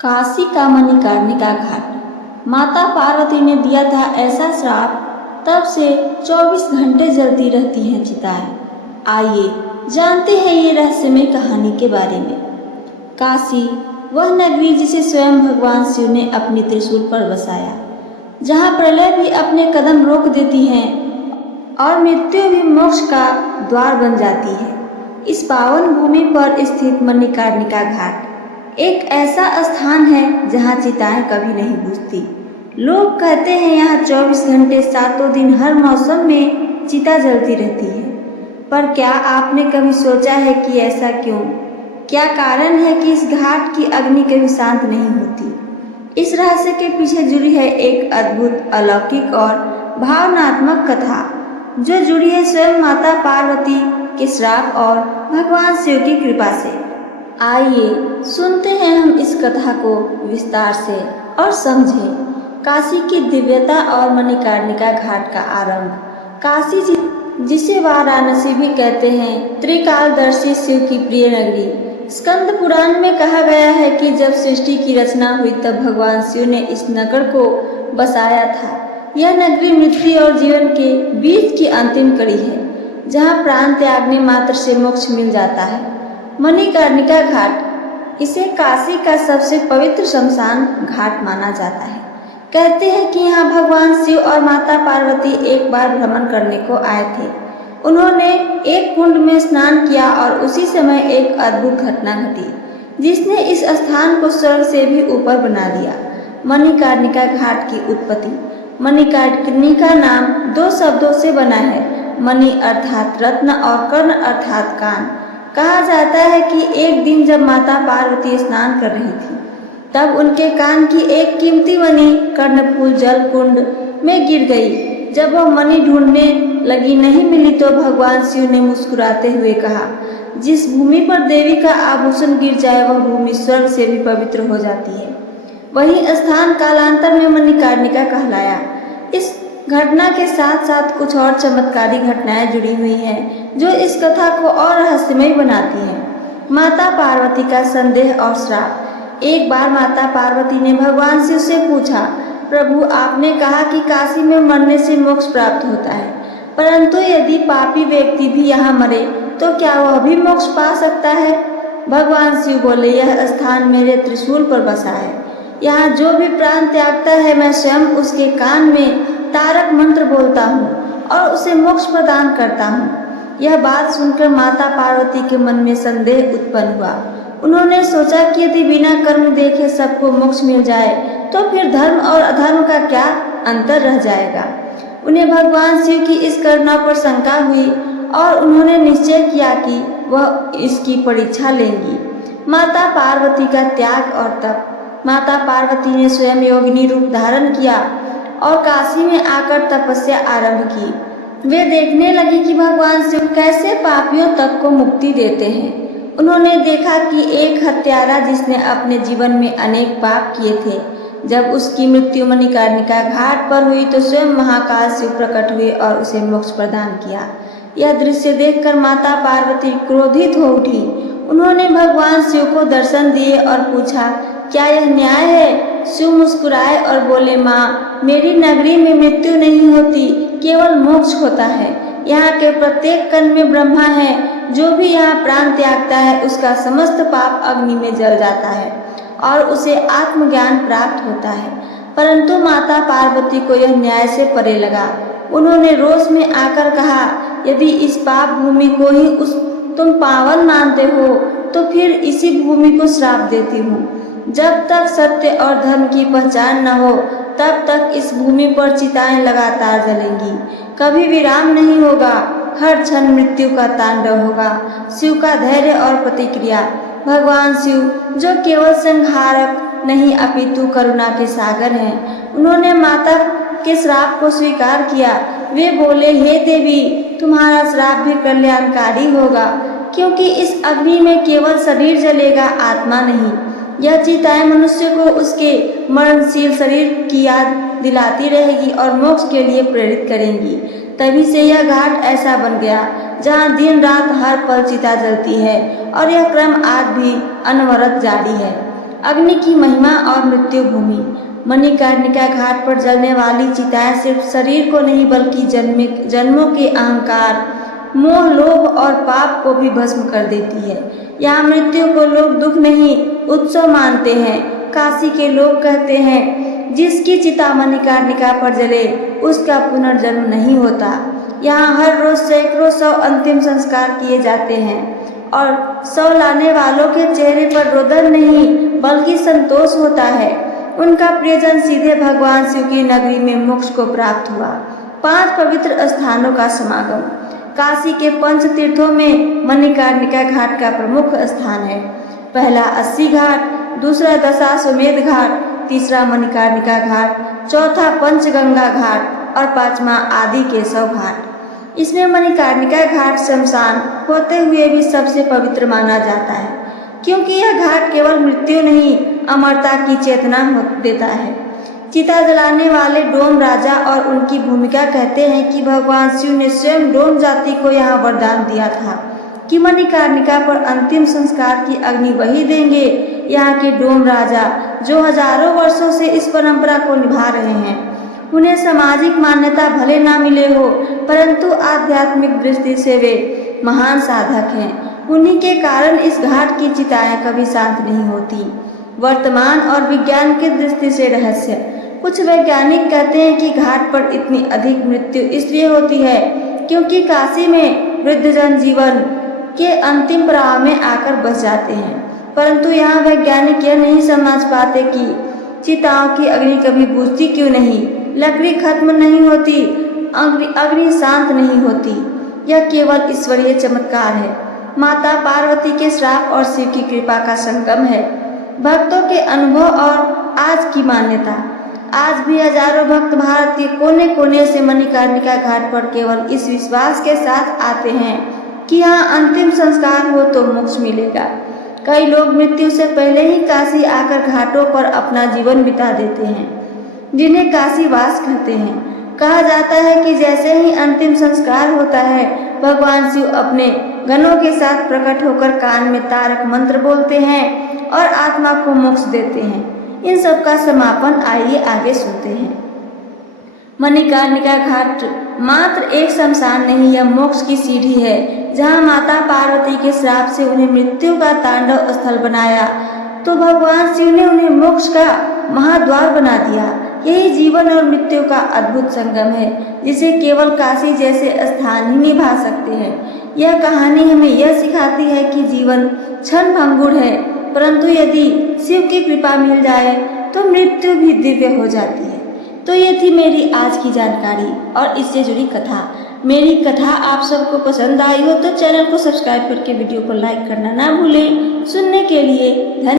काशी का मणिकर्णिका घाट। माता पार्वती ने दिया था ऐसा श्राप, तब से 24 घंटे जलती रहती हैं चिताएं। आइए जानते हैं ये रहस्यमय कहानी के बारे में। काशी वह नगरी जिसे स्वयं भगवान शिव ने अपनी त्रिशूल पर बसाया, जहाँ प्रलय भी अपने कदम रोक देती है और मृत्यु भी मोक्ष का द्वार बन जाती है। इस पावन भूमि पर स्थित मणिकर्णिका घाट एक ऐसा स्थान है जहाँ चिताएं कभी नहीं बुझती। लोग कहते हैं यहाँ 24 घंटे सातों दिन हर मौसम में चिता जलती रहती है। पर क्या आपने कभी सोचा है कि ऐसा क्यों? क्या कारण है कि इस घाट की अग्नि कभी शांत नहीं होती? इस रहस्य के पीछे जुड़ी है एक अद्भुत, अलौकिक और भावनात्मक कथा, जो जुड़ी है स्वयं माता पार्वती के श्राप और भगवान शिव की कृपा से। आइए सुनते हैं हम इस कथा को विस्तार से और समझें काशी की दिव्यता और मणिकर्णिका घाट का आरंभ। काशी जिसे वाराणसी भी कहते हैं, त्रिकालदर्शी शिव की प्रिय नगरी। स्कंद पुराण में कहा गया है कि जब सृष्टि की रचना हुई तब भगवान शिव ने इस नगर को बसाया था। यह नगरी मृत्यु और जीवन के बीच की अंतिम कड़ी है, जहाँ प्राण त्यागने मात्र से मोक्ष मिल जाता है। मणिकर्णिका घाट, इसे काशी का सबसे पवित्र शमशान घाट माना जाता है। कहते हैं कि यहाँ भगवान शिव और माता पार्वती एक बार भ्रमण करने को आए थे। उन्होंने एक कुंड में स्नान किया और उसी समय एक अद्भुत घटना घटी, जिसने इस स्थान को स्वर्ग से भी ऊपर बना दिया। मणिकर्णिका घाट की उत्पत्ति। मणिकर्णिका नाम दो शब्दों से बना है, मणि अर्थात रत्न और कर्ण अर्थात कान। कहा जाता है कि एक दिन जब माता पार्वती स्नान कर रही थी, तब उनके कान की एक कीमती मणि कर्णफूल जल कुंड में गिर गई। जब वह मणि ढूंढने लगी, नहीं मिली, तो भगवान शिव ने मुस्कुराते हुए कहा, जिस भूमि पर देवी का आभूषण गिर जाए वह भूमि स्वर्ग से भी पवित्र हो जाती है। वही स्थान कालांतर में मणिकर्णिका कहलाया। इस घटना के साथ साथ कुछ और चमत्कारी घटनाएं जुड़ी हुई हैं, जो इस कथा को और रहस्यमय बनाती हैं। माता पार्वती का संदेह और श्राप। एक बार माता पार्वती ने भगवान शिव से पूछा, प्रभु, आपने कहा कि काशी में मरने से मोक्ष प्राप्त होता है, परंतु यदि पापी व्यक्ति भी यहाँ मरे तो क्या वह भी मोक्ष पा सकता है? भगवान शिव बोले, यह स्थान मेरे त्रिशूल पर बसा है। यहाँ जो भी प्राण त्यागता है, मैं स्वयं उसके कान में तारक मंत्र बोलता हूँ और उसे मोक्ष प्रदान करता हूँ। यह बात सुनकर माता पार्वती के मन में संदेह उत्पन्न हुआ। उन्होंने सोचा कि यदि बिना कर्म देखे सबको मोक्ष मिल जाए तो फिर धर्म और अधर्म का क्या अंतर रह जाएगा। उन्हें भगवान शिव की इस करुणा पर शंका हुई और उन्होंने निश्चय किया कि वह इसकी परीक्षा लेंगी। माता पार्वती का त्याग और तप। माता पार्वती ने स्वयं योगिनी रूप धारण किया और काशी में आकर तपस्या आरंभ की। वे देखने लगी कि भगवान शिव कैसे पापियों तक को मुक्ति देते हैं। उन्होंने देखा कि एक हत्यारा जिसने अपने जीवन में अनेक पाप किए थे, जब उसकी मृत्यु मणिकर्णिका घाट पर हुई तो स्वयं महाकाल शिव प्रकट हुए और उसे मोक्ष प्रदान किया। यह दृश्य देखकर माता पार्वती क्रोधित हो उठी। उन्होंने भगवान शिव को दर्शन दिए और पूछा, क्या यह न्याय है? शिव मुस्कुराए और बोले, माँ, मेरी नगरी में मृत्यु नहीं होती, केवल मोक्ष होता है। यहाँ के प्रत्येक कण में ब्रह्मा है। जो भी यहाँ प्राण त्यागता है उसका समस्त पाप अग्नि में जल जाता है और उसे आत्मज्ञान प्राप्त होता है। परंतु माता पार्वती को यह न्याय से परे लगा। उन्होंने रोष में आकर कहा, यदि इस पाप भूमि को ही तुम पावन मानते हो तो फिर इसी भूमि को श्राप देती हूँ। जब तक सत्य और धर्म की पहचान न हो तब तक इस भूमि पर चिताएं लगातार जलेंगी, कभी विराम नहीं होगा। हर क्षण मृत्यु का तांडव होगा। शिव का धैर्य और प्रतिक्रिया। भगवान शिव, जो केवल संहारक नहीं अपितु करुणा के सागर हैं, उन्होंने माता के श्राप को स्वीकार किया। वे बोले, हे देवी, तुम्हारा श्राप भी कल्याणकारी होगा, क्योंकि इस अग्नि में केवल शरीर जलेगा, आत्मा नहीं। यह चिताएं मनुष्य को उसके मरणशील शरीर की याद दिलाती रहेगी और मोक्ष के लिए प्रेरित करेंगी। तभी से यह घाट ऐसा बन गया जहाँ दिन रात हर पल चिता जलती है और यह क्रम आज भी अनवरत जारी है। अग्नि की महिमा और मृत्यु भूमि। मणिकर्णिका घाट पर जलने वाली चिताएं सिर्फ शरीर को नहीं बल्कि जन्मों के अहंकार, मोह, लोभ और पाप को भी भस्म कर देती है। यहाँ मृत्यु को लोग दुख नहीं उत्सव मानते हैं। काशी के लोग कहते हैं जिसकी चिता मणिकर्णिका पर जले उसका पुनर्जन्म नहीं होता। यहाँ हर रोज सैकड़ों शव अंतिम संस्कार किए जाते हैं और शव लाने वालों के चेहरे पर रोदन नहीं बल्कि संतोष होता है। उनका प्रियजन सीधे भगवान शिव की नगरी में मोक्ष को प्राप्त हुआ। 5 पवित्र स्थानों का समागम। काशी के पंच तीर्थों में मणिकर्णिका घाट का प्रमुख स्थान है। पहला 80 घाट, दूसरा दशाश्वमेध घाट, तीसरा मणिकर्णिका घाट, चौथा पंचगंगा घाट और 5वां आदि केशव घाट। इसमें मणिकर्णिका घाट शमशान होते हुए भी सबसे पवित्र माना जाता है, क्योंकि यह घाट केवल मृत्यु नहीं अमरता की चेतना देता है। चिता जलाने वाले डोम राजा और उनकी भूमिका कहते हैं कि भगवान शिव ने स्वयं डोम जाति को यहाँ वरदान दिया था कि मणिकर्णिका पर अंतिम संस्कार की अग्नि वही देंगे। यहाँ के डोम राजा जो हजारों वर्षों से इस परंपरा को निभा रहे हैं, उन्हें सामाजिक मान्यता भले ना मिले हो परंतु आध्यात्मिक दृष्टि से वे महान साधक हैं। उन्हीं के कारण इस घाट की चिताएं कभी शांत नहीं होती। वर्तमान और विज्ञान की दृष्टि से रहस्य। कुछ वैज्ञानिक कहते हैं कि घाट पर इतनी अधिक मृत्यु इसलिए होती है क्योंकि काशी में वृद्धजन जीवन के अंतिम पड़ाव में आकर बस जाते हैं, परंतु यहाँ वैज्ञानिक यह नहीं समझ पाते कि चिताओं की अग्नि कभी बुझती क्यों नहीं, लकड़ी खत्म नहीं होती, अग्नि शांत नहीं होती। यह केवल ईश्वरीय चमत्कार है, माता पार्वती के श्राप और शिव की कृपा का संगम है। भक्तों के अनुभव और आज की मान्यता। आज भी हजारों भक्त भारत के कोने कोने से मणिकर्णिका घाट पर केवल इस विश्वास के साथ आते हैं कि यहाँ अंतिम संस्कार हो तो मोक्ष मिलेगा। कई लोग मृत्यु से पहले ही काशी आकर घाटों पर अपना जीवन बिता देते हैं, जिन्हें काशी वास कहते हैं। कहा जाता है कि जैसे ही अंतिम संस्कार होता है, भगवान शिव अपने गणों के साथ प्रकट होकर कान में तारक मंत्र बोलते हैं और आत्मा को मोक्ष देते हैं। इन सब का समापन आइए आगे सुनते हैं। मणिकर्णिका घाट मात्र एक शमशान नहीं, यह मोक्ष की सीढ़ी है। जहाँ माता पार्वती के श्राप से उन्हें मृत्यु का तांडव स्थल बनाया, तो भगवान शिव ने उन्हें मोक्ष का महाद्वार बना दिया। यही जीवन और मृत्यु का अद्भुत संगम है, जिसे केवल काशी जैसे स्थान ही निभा सकते हैं। यह कहानी हमें यह सिखाती है कि जीवन क्षण भंगुर है, परंतु यदि शिव की कृपा मिल जाए तो मृत्यु भी दिव्य हो जाती है। तो ये थी मेरी आज की जानकारी और इससे जुड़ी कथा। मेरी कथा आप सबको पसंद आई हो तो चैनल को सब्सक्राइब करके वीडियो को लाइक करना ना भूलें। सुनने के लिए धन्यवाद।